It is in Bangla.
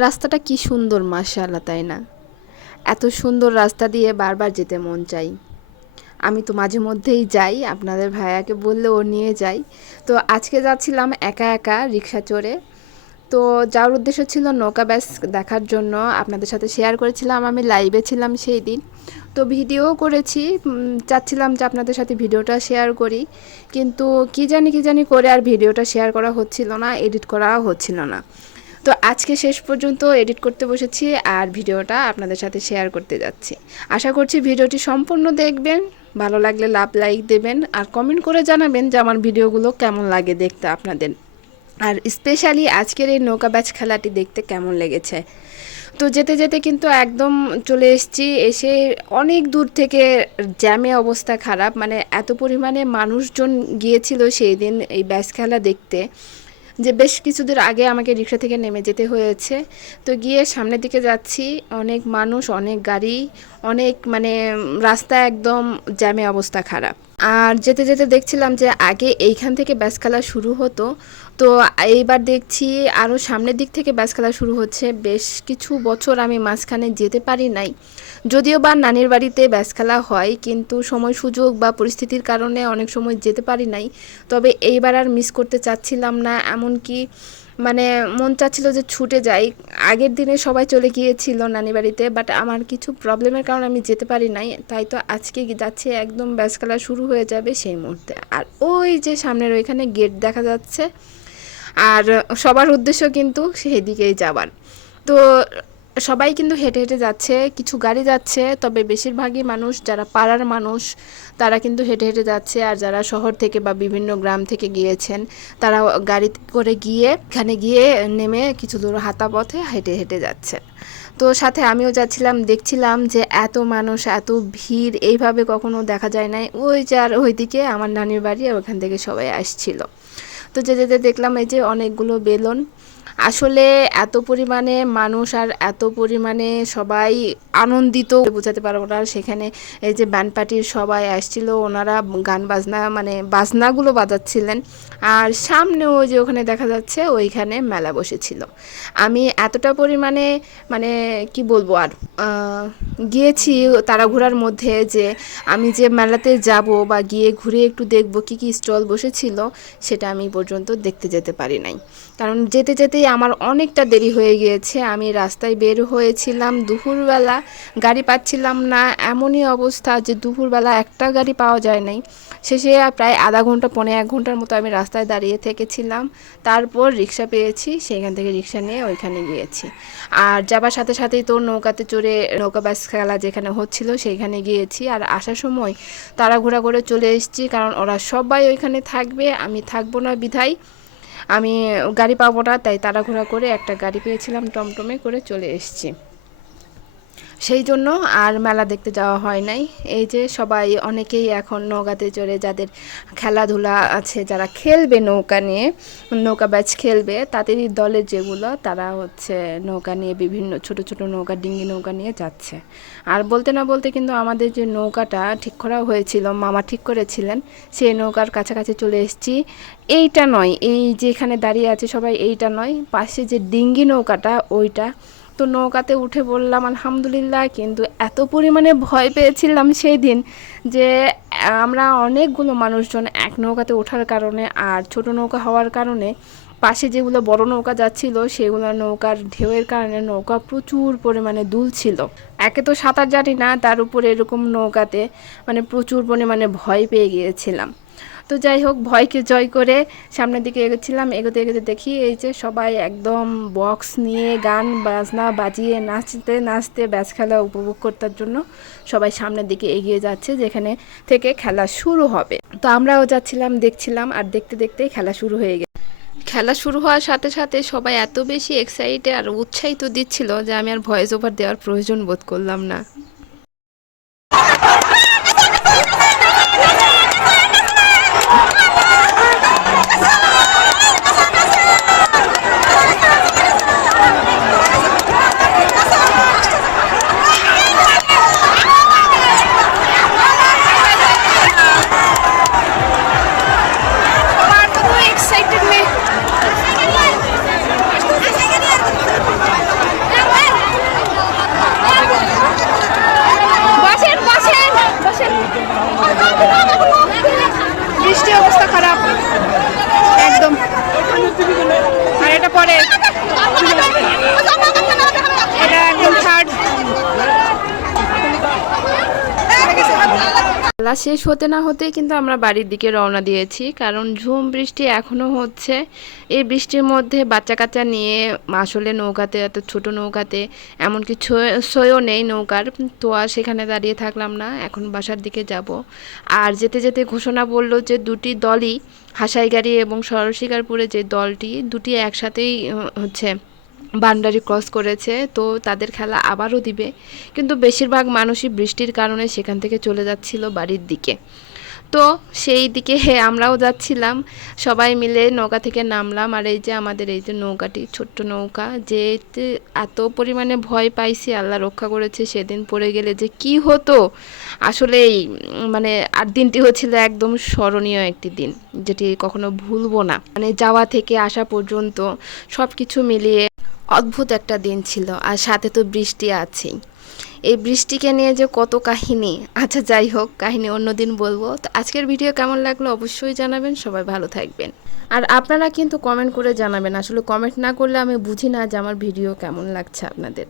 রাস্তাটা কি সুন্দর মাশাআল্লাহ, তাই না? এত সুন্দর রাস্তা দিয়ে বারবার যেতে মন চাই। আমি তো মাঝে মধ্যেই যাই, আপনাদের ভাইয়াকে বললে ও নিয়ে যায়। তো আজকে যাচ্ছিলাম একা একা রিক্সা চড়ে। তো যাওয়ার উদ্দেশ্য ছিল নৌকা ব্যাস দেখার জন্য। আপনাদের সাথে শেয়ার করেছিলাম, আমি লাইভে ছিলাম সেই দিন। তো ভিডিও করেছি, চাচ্ছিলাম যে আপনাদের সাথে ভিডিওটা শেয়ার করি, কিন্তু কি জানি করে আর ভিডিওটা শেয়ার করা হচ্ছিল না, এডিট করা হচ্ছিল না। তো আজকে শেষ পর্যন্ত এডিট করতে বসেছি আর ভিডিওটা আপনাদের সাথে শেয়ার করতে যাচ্ছি। আশা করছি ভিডিওটি সম্পূর্ণ দেখবেন, ভালো লাগলে লাইক দেবেন আর কমেন্ট করে জানাবেন যে আমার ভিডিওগুলো কেমন লাগে দেখতে আপনাদের। আর স্পেশালি আজকের এই নৌকা ব্যাচ খেলাটি দেখতে কেমন লেগেছে। তো যেতে যেতে কিন্তু একদম চলে এসেছি, এসে অনেক দূর থেকে জ্যামে অবস্থা খারাপ, মানে এত পরিমাণে মানুষজন গিয়েছিল সেই দিন এই ব্যাচ খেলা দেখতে যে বেশ কিছুদিন আগে আমাকে রিক্সা থেকে নেমে যেতে হয়েছে। তো গিয়ে সামনের দিকে যাচ্ছি, অনেক মানুষ, অনেক গাড়ি, অনেক মানে রাস্তা একদম জ্যামে অবস্থা খারাপ। আর যেতে যেতে দেখছিলাম যে আগে এইখান থেকে ব্যাস খেলা শুরু হতো, তো এইবার দেখছি আরও সামনের দিক থেকে ব্যাস খেলা শুরু হচ্ছে। বেশ কিছু বছর আমি মাঝখানে যেতে পারি নাই, যদিও বা নানির বাড়িতে ব্যাস খেলা হয়, কিন্তু সময় সুযোগ বা পরিস্থিতির কারণে অনেক সময় যেতে পারি নাই। তবে এইবার আর মিস করতে চাচ্ছিলাম না, এমনকি মানে মন চাচ্ছিল যে ছুটে যাই। আগের দিনে সবাই চলে গিয়েছিল নানি বাড়িতে, বাট আমার কিছু প্রবলেমের কারণে আমি যেতে পারি নাই, তাই তো আজকে যাচ্ছি, একদম ব্যাস খেলা শুরু হয়ে যাবে সেই মুহূর্তে। আর ওই যে সামনের ওইখানে গেট দেখা যাচ্ছে, আর সবার উদ্দেশ্য কিন্তু সেই দিকেই যাবার। তো সবাই কিন্তু হেঁটে হেঁটে যাচ্ছে, কিছু গাড়ি যাচ্ছে, তবে বেশিরভাগই মানুষ যারা পাড়ার মানুষ তারা কিন্তু হেঁটে হেঁটে যাচ্ছে। আর যারা শহর থেকে বা বিভিন্ন গ্রাম থেকে গিয়েছেন তারা গাড়ি করে গিয়ে এখানে গিয়ে নেমে কিছু দূর হাঁটা পথে হেঁটে হেঁটে যাচ্ছে। তো সাথে আমিও যাচ্ছিলাম, দেখছিলাম যে এত মানুষ, এত ভিড় এইভাবে কখনো দেখা যায় নাই। ওই যে আর ওইদিকে আমার নানির বাড়ি, ওখান থেকে সবাই আসছিল। তো যেতে দেখলাম এই যে অনেকগুলো বেলুন। আসলে এত পরিমাণে মানুষ আর এত পরিমাণে সবাই আনন্দিত বোঝাতে পারবো না। সেখানে এই যে ব্যান্ড পার্টির সবাই আসছিল, ওনারা গান বাজনা মানে বাজনাগুলো বাজাচ্ছিলেন। আর সামনে ওই যে ওখানে দেখা যাচ্ছে ওইখানে মেলা বসেছিল। আমি এতটা পরিমাণে মানে কি বলবো আর গিয়েছি তাড়াহুড়ার মধ্যে যে আমি যে মেলাতে যাব বা গিয়ে ঘুরে একটু দেখব কি কি স্টল বসেছিল, সেটা আমি পর্যন্ত দেখতে যেতে পারি নাই। কারণ যেতে যেতেই আমার অনেকটা দেরি হয়ে গিয়েছে। আমি রাস্তায় বের হয়েছিলাম দুপুরবেলা, গাড়ি পাচ্ছিলাম না, এমনই অবস্থা যে দুপুরবেলা একটা গাড়ি পাওয়া যায় নাই। শেষে প্রায় আধা ঘন্টা পৌনে 1 ঘন্টার মতো আমি রাস্তায় দাঁড়িয়ে থেকেছিলাম। তারপর রিক্সা পেয়েছি, সেখান থেকে রিক্সা নিয়ে ওইখানে গিয়েছি। আর যাবার সাথে সাথেই তো নৌকাতে চড়ে নৌকা ব্যাস খেলা যেখানে হচ্ছিল সেইখানে গিয়েছি। আর আসার সময় তাড়াহুড়া করে চলে এসেছি, কারণ ওরা সবাই ওইখানে থাকবে, আমি থাকবো না বিধায় আমি গাড়ি পাবো না, তাই তাড়াহুড়া করে একটা গাড়ি পেয়েছিলাম, টমটমে করে চলে এসেছি। সেই জন্য আর মেলা দেখতে যাওয়া হয় নাই। এই যে সবাই অনেকেই এখন নৌকাতে চড়ে, যাদের খেলাধুলা আছে, যারা খেলবে নৌকা নিয়ে, নৌকা ব্যাচ খেলবে, তাদেরই দলের যেগুলো তারা হচ্ছে নৌকা নিয়ে বিভিন্ন ছোট ছোট নৌকা, ডিঙ্গি নৌকা নিয়ে যাচ্ছে। আর বলতে না বলতে কিন্তু আমাদের যে নৌকাটা ঠিক করা হয়েছিল, মামা ঠিক করেছিলেন, সেই নৌকার কাছাকাছি চলে এসেছি। এইটা নয়, এই যেখানে দাঁড়িয়ে আছে সবাই, এইটা নয়, পাশে যে ডিঙ্গি নৌকাটা ওইটা। তো নৌকাতে উঠে বললাম আলহামদুলিল্লাহ, কিন্তু এত পরিমাণে ভয় পেয়েছিলাম সেই দিন যে আমরা অনেকগুলো মানুষজন এক নৌকাতে ওঠার কারণে আর ছোট নৌকা হওয়ার কারণে পাশে যেগুলো বড় নৌকা যাচ্ছিল সেগুলো নৌকার ঢেউয়ের কারণে নৌকা প্রচুর পরিমাণে দুলছিল। একে তো সাঁতার জানি না, তার উপরে এরকম নৌকাতে মানে প্রচুর পরিমাণে ভয় পেয়ে গিয়েছিলাম। তো যাই হোক, ভয়কে জয় করে সামনের দিকে এগোচ্ছিলাম। এগোতে এগোতে দেখি এই যে সবাই একদম বক্স নিয়ে গান বাজনা বাজিয়ে নাচতে নাচতে ব্যাচ খেলা উপভোগ করার জন্য সবাই সামনের দিকে এগিয়ে যাচ্ছে, যেখানে থেকে খেলা শুরু হবে। তো আমরাও যাচ্ছিলাম, দেখছিলাম, আর দেখতে দেখতেই খেলা শুরু হয়ে গেছে। খেলা শুরু হওয়ার সাথে সাথে সবাই এত বেশি এক্সাইটেড আর উৎসাহিত দিচ্ছিল যে আমি আর ভয়েস ওভার দেওয়ার প্রয়োজন বোধ করলাম না। খেলা শেষ হতে না হতেই কিন্তু আমরা বাড়ির দিকে রওনা দিয়েছি, কারণ ঝুম বৃষ্টি এখনও হচ্ছে। এই বৃষ্টির মধ্যে বাচ্চা কাচ্চা নিয়ে আসলে নৌকাতে, এত ছোট নৌকাতে এমনকি সইও নেই নৌকার, তো আর সেখানে দাঁড়িয়ে থাকলাম না, এখন বাসার দিকে যাব। আর যেতে যেতে ঘোষণা বলল যে দুটি দলই, হাসাইগাড়ি এবং সরসিকারপুরে যে দলটি, দুটি একসাথেই হচ্ছে বাউন্ডারি ক্রস করেছে, তো তাদের খেলা আবারও দিবে। কিন্তু বেশিরভাগ মানুষই বৃষ্টির কারণে সেখান থেকে চলে যাচ্ছিল বাড়ির দিকে। তো সেই দিকে আমরাও যাচ্ছিলাম, সবাই মিলে নৌকা থেকে নামলাম। আর এই যে আমাদের এই যে নৌকাটি, ছোট্ট নৌকা, যেতে এত পরিমাণে ভয় পাইছি, আল্লাহ রক্ষা করেছে। সেদিন পড়ে গেলে যে কি হতো আসলেই, মানে আর দিনটি হচ্ছিল একদম স্মরণীয় একটি দিন, যেটি কখনো ভুলবো না। মানে যাওয়া থেকে আসা পর্যন্ত সব কিছু মিলিয়ে অদ্ভুত একটা দিন ছিল। আর সাথে তো বৃষ্টি আছেই। এই বৃষ্টিকে নিয়ে যে কত কাহিনী, আচ্ছা যাই হোক, কাহিনী অন্যদিন বলবো। তো আজকের ভিডিও কেমন লাগলো অবশ্যই জানাবেন, সবাই ভালো থাকবেন। আর আপনারা কিন্তু কমেন্ট করে জানাবেন, আসলে কমেন্ট না করলে আমি বুঝি না যে আমার ভিডিও কেমন লাগছে আপনাদের।